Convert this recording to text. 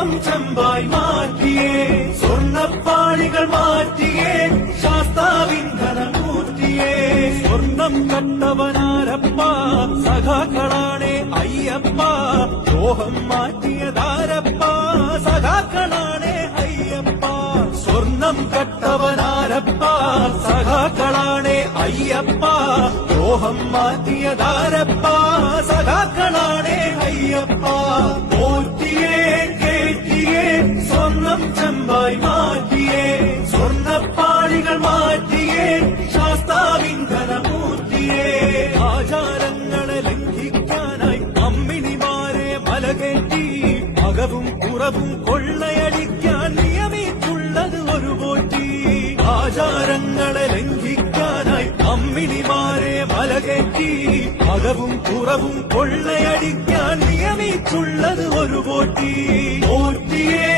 സ്വർണം ചെമ്പായി മാറ്റിയേ സ്വർണ്ണപ്പാളികൾ മാറ്റിയേ ശാസ്താവിന്ധനം കൂറ്റിയേ സ്വർണം കണ്ടവനാരപ്പ സഖാക്കളാണേ അയ്യപ്പ ദ്രോഹം മാറ്റിയതാരപ്പ സഖാക്കളാണേ അയ്യപ്പ സ്വർണം കട്ടവനാരപ്പ സഖാക്കളാണേ അയ്യപ്പ ദ്രോഹം മാറ്റിയതാരപ്പ സഖാക്കളാണേ അയ്യപ്പ പോറ്റിയേ കേറ്റിയേ സ്വർണം ചെമ്പായി മാറ്റിയേ സ്വർണ്ണപ്പാളികൾ മാറ്റിയേ ശാസ്താവിന്ധനമൂർത്തിയേ ആചാരങ്ങളെ ലംഘിക്കാനായി അമ്മിണിമാരെ മലകേറ്റി അകവും പുറവും കൊള്ളയടിക്കാൻ നിയമിച്ചുള്ളത് ഒരു പോറ്റി ആചാരങ്ങളെ ലംഘിക്കാനായി അമ്മിണിമാരെ മലകേറ്റി അകവും പുറവും കൊള്ളയടിക്കാൻ നിയമിച്ചുള്ളത് ഒരു പോറ്റി പോറ്റിയേ